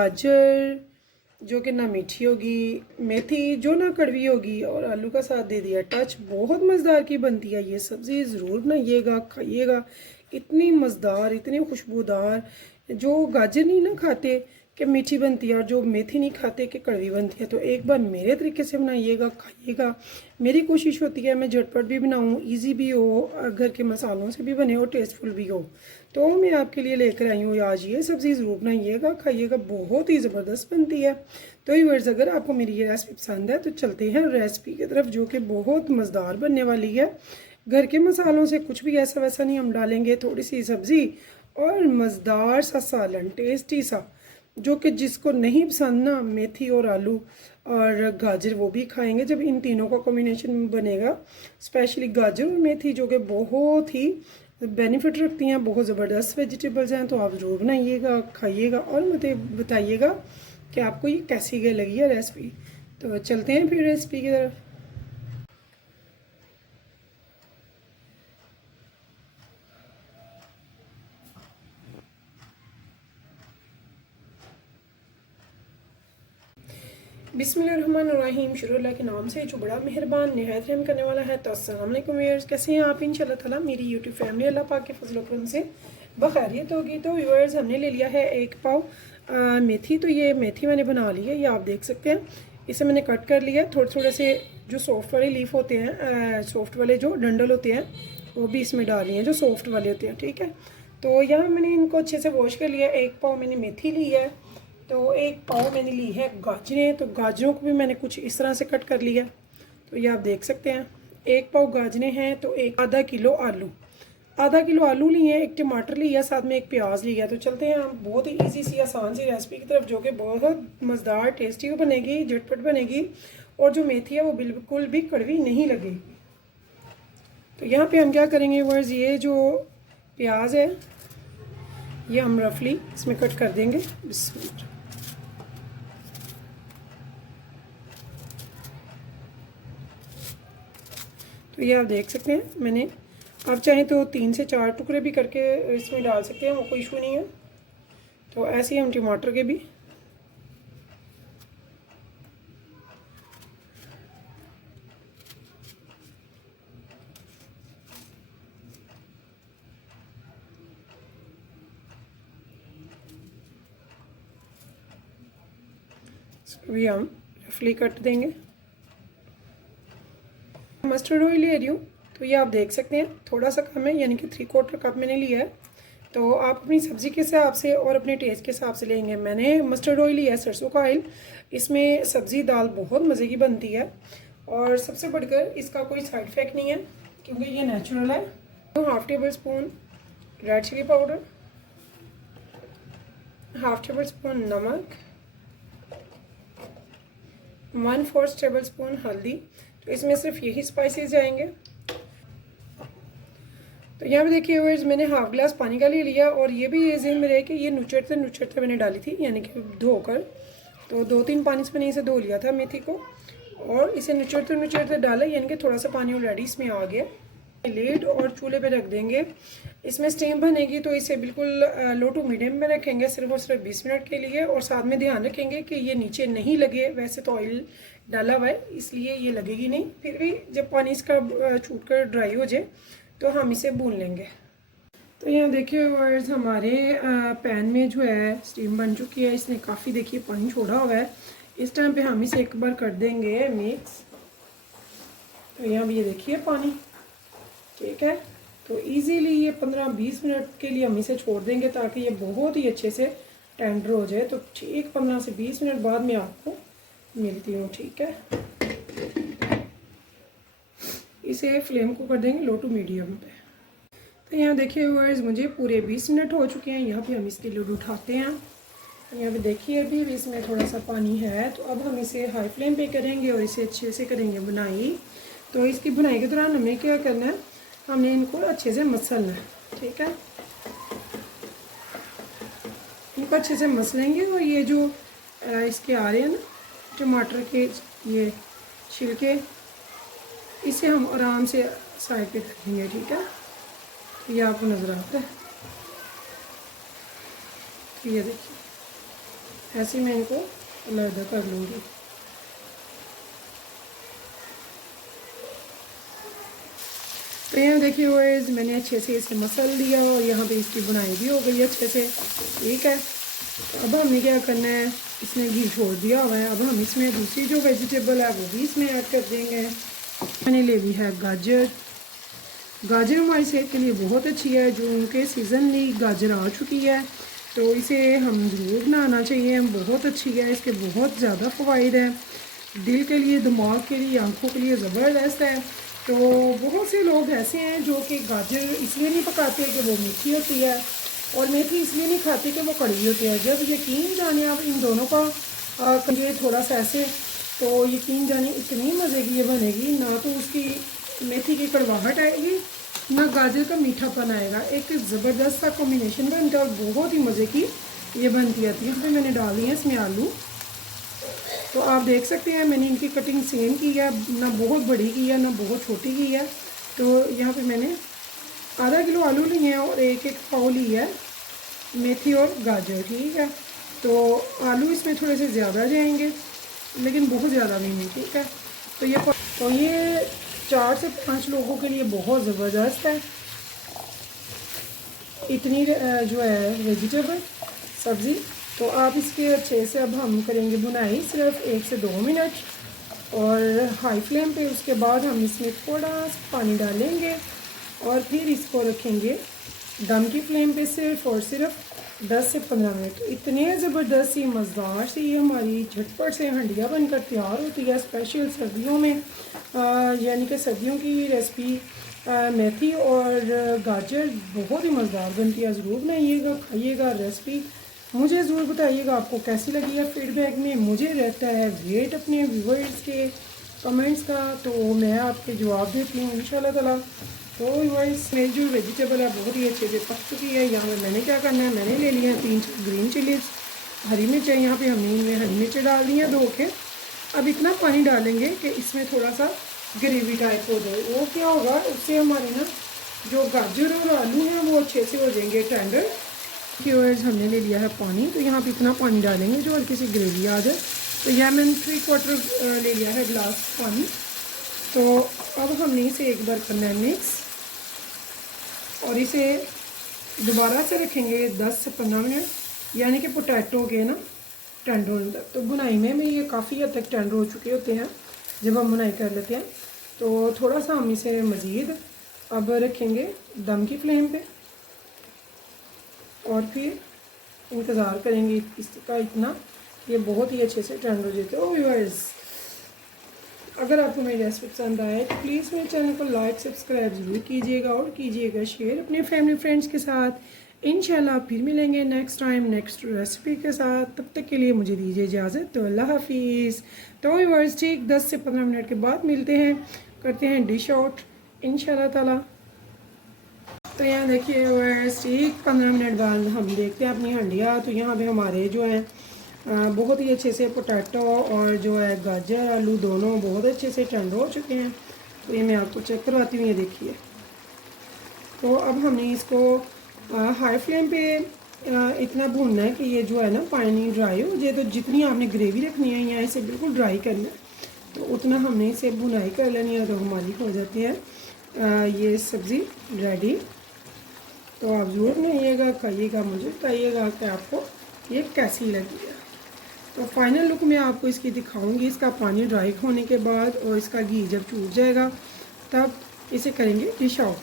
गाजर जो कि ना मीठी होगी, मेथी जो ना कड़वी होगी, और आलू का साथ दे दिया टच। बहुत मज़ेदार की बनती है ये सब्ज़ी, ज़रूर बनाइएगा, खाइएगा। इतनी मज़ेदार, इतनी खुशबूदार। जो गाजर नहीं ना खाते कि मीठी बनती है, और जो मेथी नहीं खाते कि कड़वी बनती है, तो एक बार मेरे तरीके से बनाइएगा, खाइएगा। मेरी कोशिश होती है मैं झटपट भी बनाऊँ, इजी भी हो, घर के मसालों से भी बने और टेस्टफुल भी हो। तो मैं आपके लिए लेकर आई हूँ आज ये सब्ज़ी, ज़रूर बनाइएगा, खाइएगा, बहुत ही ज़बरदस्त बनती है। तो व्यूअर्स, अगर आपको मेरी ये रेसिपी पसंद है तो चलते हैं रेसिपी की तरफ, जो कि बहुत मज़ेदार बनने वाली है। घर के मसालों से कुछ भी ऐसा वैसा नहीं हम डालेंगे, थोड़ी सी सब्ज़ी और मज़ेदार सा सालन, टेस्टी सा, जो कि जिसको नहीं पसंद ना मेथी और आलू और गाजर, वो भी खाएंगे जब इन तीनों का कॉम्बिनेशन बनेगा। स्पेशली गाजर और मेथी जो कि बहुत ही बेनिफिट रखती हैं, बहुत ज़बरदस्त वेजिटेबल्स हैं। तो आप ज़रूर बनाइएगा, खाइएगा और मुझे बताइएगा कि आपको ये कैसी लगी है रेसिपी। तो चलते हैं फिर रेसिपी की तरफ। बिस्मिल्लाहिर्रहमानिर्रहीम, शुरू अल्लाह के नाम से जो बड़ा मेहरबान निहायत रहम करने वाला है। तो अस्सलाम वालेकुम व्यूअर्स, कैसे हैं आप? इंशाल्लाह ताला मेरी यूट्यूब फैमिली अल्लाह पाक के फजल करम से बखैरियत होगी। तो व्यूअर्स, हमने ले लिया है 1 पाव मेथी। तो ये मेथी मैंने बना ली है, ये आप देख सकते हैं। इसे मैंने कट कर लिया। थोड़े थोड़े से जो सॉफ्ट वाले लीफ होते हैं, सॉफ्ट वाले जो डंडल होते हैं, वो भी इसमें डाल लिए हैं, जो सॉफ्ट वाले होते हैं, ठीक है। तो यहाँ मैंने इनको अच्छे से वॉश कर लिया। 1 पाव मैंने मेथी ली है, तो 1 पाव मैंने ली है गाजरें। तो गाजरों को भी मैंने कुछ इस तरह से कट कर लिया। तो ये आप देख सकते हैं, 1 पाव गाजरें हैं। तो आधा किलो आलू लिए हैं, 1 टमाटर लिया, साथ में 1 प्याज लिया। तो चलते हैं हम बहुत ही इजी सी आसान सी रेसिपी की तरफ, जो कि बहुत मज़ेदार टेस्टी बनेगी, झटपट बनेगी, और जो मेथी है वो बिल्कुल भी कड़वी नहीं लगेगी। तो यहाँ पे हम क्या करेंगे वर्स, ये जो प्याज है ये हम रफली इसमें कट कर देंगे। बिस्मिल्लाह। तो ये आप देख सकते हैं, मैंने, आप चाहें तो 3 से 4 टुकड़े भी करके इसमें डाल सकते हैं, वो कोई इशू नहीं है। तो ऐसे ही हम टमाटर के भी भी हम रफली कट देंगे। मस्टर्ड ऑयल ले रही हूँ, तो ये आप देख सकते हैं थोड़ा सा कम है, यानी कि 3/4 कप मैंने लिया है। तो आप अपनी सब्ज़ी के हिसाब से और अपने टेस्ट के हिसाब से लेंगे। मैंने मस्टर्ड ऑयल लिया है, सरसों का ऑयल। इसमें सब्ज़ी दाल बहुत मज़े की बनती है, और सबसे बढ़कर इसका कोई साइड इफ़ेक्ट नहीं है, क्योंकि ये नेचुरल है। तो 1/2 tablespoon red chilli powder, 1/2 tablespoon नमक, 1/4 टेबल स्पून हल्दी। तो इसमें सिर्फ यही स्पाइसेस जाएंगे। तो यहाँ पे देखिए व्यूअर्स, मैंने 1/2 गिलास पानी का ले लिया, और ये भी ये ज़हन में रहे कि ये नुचड़ते मैंने डाली थी, यानी कि धोकर। तो 2-3 पानी से मैंने इसे धो लिया था मेथी को, और इसे नुचड़ते डाला, यानी कि थोड़ा सा पानी ऑलरेडी इसमें आ गया। लीड और चूल्हे पे रख देंगे। इसमें स्टीम बनेगी, तो इसे बिल्कुल लो टू मीडियम में रखेंगे, सिर्फ और सिर्फ 20 मिनट के लिए। और साथ में ध्यान रखेंगे कि ये नीचे नहीं लगे। वैसे तो ऑयल डाला हुआ है, इसलिए ये लगेगी नहीं, फिर भी जब पानी इसका छूट कर ड्राई हो जाए तो हम इसे भून लेंगे। तो यहाँ देखिए व्यूअर्स, हमारे पैन में जो है स्टीम बन चुकी है। इसने काफ़ी देखिए पानी छोड़ा हुआ है। इस टाइम पे हम इसे एक बार कर देंगे मिक्स। तो यहाँ भी ये देखिए पानी, ठीक है। तो इजीली ये 15-20 मिनट के लिए हम इसे छोड़ देंगे, ताकि ये बहुत ही अच्छे से टेंडर हो जाए। तो ठीक 15 से 20 मिनट बाद में आपको मिलती हूँ, ठीक है। इसे फ्लेम को कर देंगे लो टू मीडियम पे। तो यहाँ देखिए व्यूअर्स, मुझे पूरे 20 मिनट हो चुके हैं। यहाँ पे हम इसके लिड उठाते हैं। यहाँ पे देखिए अभी भी इसमें थोड़ा सा पानी है। तो अब हम इसे हाई फ्लेम पे करेंगे और इसे अच्छे से करेंगे बुनाई। तो इसकी बुनाई के दौरान हमें क्या करना है, हमने इनको अच्छे से मसलना है, ठीक है। इनको अच्छे से मसलेंगे, और ये जो इसके आ रहे हैं ना टमाटर के ये छिलके, इसे हम आराम से साइड पे रखेंगे, ठीक है। तो ये आपको नज़र आता है। तो ये देखिए ऐसे मैं इनको अलग कर लूँगी। तो यहाँ देखिए व्यूअर्स, मैंने अच्छे से इसे मसल दिया और यहाँ पे इसकी बुनाई भी हो गई अच्छे से। ठीक है, तो अब हमें क्या करना है, इसमें घी छोड़ दिया हुआ है। अब हम इसमें दूसरी जो वेजिटेबल है वो भी इसमें ऐड कर देंगे। मैंने ले ली है गाजर। गाजर हमारी सेहत के लिए बहुत अच्छी है, जो उनके सीज़नली गाजर आ चुकी है तो इसे हम ज़रूर बनाना चाहिए। बहुत अच्छी है, इसके बहुत ज़्यादा फ़वाइद है, दिल के लिए, दिमाग के लिए, आँखों के लिए ज़बरदस्त है। तो बहुत से लोग ऐसे हैं जो कि गाजर इसलिए नहीं पकाते कि वो मीठी होती है, और मेथी इसलिए नहीं खाते कि वो कड़वी होती है। जब यकीन जाने आप इन दोनों का करिए थोड़ा सा ऐसे, तो यकीन जाने इतनी मज़े की ये बनेगी, ना तो उसकी मेथी की कड़वाहट आएगी ना गाजर का मीठापन आएगा। एक ज़बरदस्त सा कॉम्बिनेशन बनता है और बहुत ही मज़े की ये बनती आती है। इसमें मैंने डाल दी है इसमें आलू। तो आप देख सकते हैं मैंने इनकी कटिंग सेम की है, ना बहुत बड़ी की है ना बहुत छोटी की है। तो यहाँ पे मैंने आधा किलो आलू लिए हैं और एक पाव ली है मेथी और गाजर। ठीक है, तो आलू इसमें थोड़े से ज़्यादा जाएंगे लेकिन बहुत ज़्यादा भी नहीं। ठीक है, तो ये 4 से 5 लोगों के लिए बहुत ज़बरदस्त है। इतनी जो है वेजिटेबल सब्ज़ी। तो आप इसके अच्छे से अब हम करेंगे बुनाई सिर्फ 1 से 2 मिनट और हाई फ्लेम पे। उसके बाद हम इसमें थोड़ा सा पानी डालेंगे और फिर इसको रखेंगे दम की फ्लेम पे सिर्फ और सिर्फ 10 से 15 मिनट। इतने ज़बरदस्त सी मज़ेदार सी ये हमारी झटपट से हंडिया बनकर तैयार होती है स्पेशल सर्दियों में। यानी कि सर्दियों की रेसिपी मेथी और गाजर बहुत ही मज़ेदार बनती है। ज़रूर बनाइएगा, खाइएगा, रेसिपी मुझे ज़रूर बताइएगा आपको कैसी लगी है। फीडबैक में मुझे रहता है वेट अपने व्यूअर्स के कमेंट्स का, तो मैं आपके जवाब देती हूँ इंशाल्लाह ताला। तो व्यूअर्स मेरी जो वेजिटेबल है बहुत ही अच्छे से पक चुकी है। यहाँ पे मैंने क्या करना है, मैंने ले लिया 3 ग्रीन चिलीज, हरी मिर्चें यहाँ पे हमने इनमें हरी मिर्चें डाल दी हैं 2 के। अब इतना पानी डालेंगे कि इसमें थोड़ा सा ग्रेवी टाइप हो जाए। वो क्या होगा, उससे हमारे ना जो गाजर और आलू हैं वो अच्छे से हो जाएंगे टेंडर। व्यूअर्स हमने ले लिया है पानी, तो यहाँ पे इतना पानी डालेंगे जो हल्की सी ग्रेवी आ जाए। तो यह मैंने 3/4 ले लिया है गिलास पानी। तो अब हमने इसे एक बार करना है मिक्स और इसे दोबारा से रखेंगे 10 से 15 मिनट, यानी कि पोटैटो के ना टेंडर होने तक। तो बुनाई में ये काफ़ी हद तक टेंडर हो चुके होते हैं जब हम बुनाई कर लेते हैं। तो थोड़ा सा हम इसे मज़ीद अब रखेंगे दम की फ्लेम पे और फिर इंतज़ार करेंगे इसका इतना ये बहुत ही अच्छे से टेंडर हो जाते हैं। ओ व्यूअर्स, अगर आपको मेरी रेसिपी पसंद आए तो प्लीज़ मेरे चैनल को लाइक सब्सक्राइब ज़रूर कीजिएगा और कीजिएगा शेयर अपने फैमिली फ्रेंड्स के साथ। इंशाल्लाह फिर मिलेंगे नेक्स्ट टाइम नेक्स्ट रेसिपी के साथ। तब तक के लिए मुझे दीजिए इजाज़त। तो अल्लाह हाफिज़। तो व्यूअर्स ठीक 10 से 15 मिनट के बाद मिलते हैं, करते हैं डिश आउट इंशाल्लाह ताला। तो यहाँ देखिए व्यूअर्स ठीक 15 मिनट बाद हम देखते हैं अपनी हंडिया। तो यहाँ पे हमारे जो है बहुत ही अच्छे से पोटैटो और जो है गाजर आलू दोनों बहुत अच्छे से टेंडर हो चुके हैं। तो ये मैं आपको चेक करवाती हूँ, ये देखिए। तो अब हमने इसको हाई फ्लेम पे इतना भूनना है कि ये जो है ना पानी ड्राई हो जाए। तो जितनी आपने ग्रेवी रखनी है या इसे बिल्कुल ड्राई करना है तो उतना हमने इसे भुनाई कर लेनी है। तो हमारी हो जाती है ये सब्ज़ी रेडी। तो आप ज़रूर बनाइएगा, खाइएगा, मुझे बताइएगा कि आपको ये कैसी लगी है। तो फाइनल लुक मैं आपको इसकी दिखाऊंगी इसका पानी ड्राई होने के बाद, और इसका घी जब छूट जाएगा तब इसे करेंगे डिश आउट।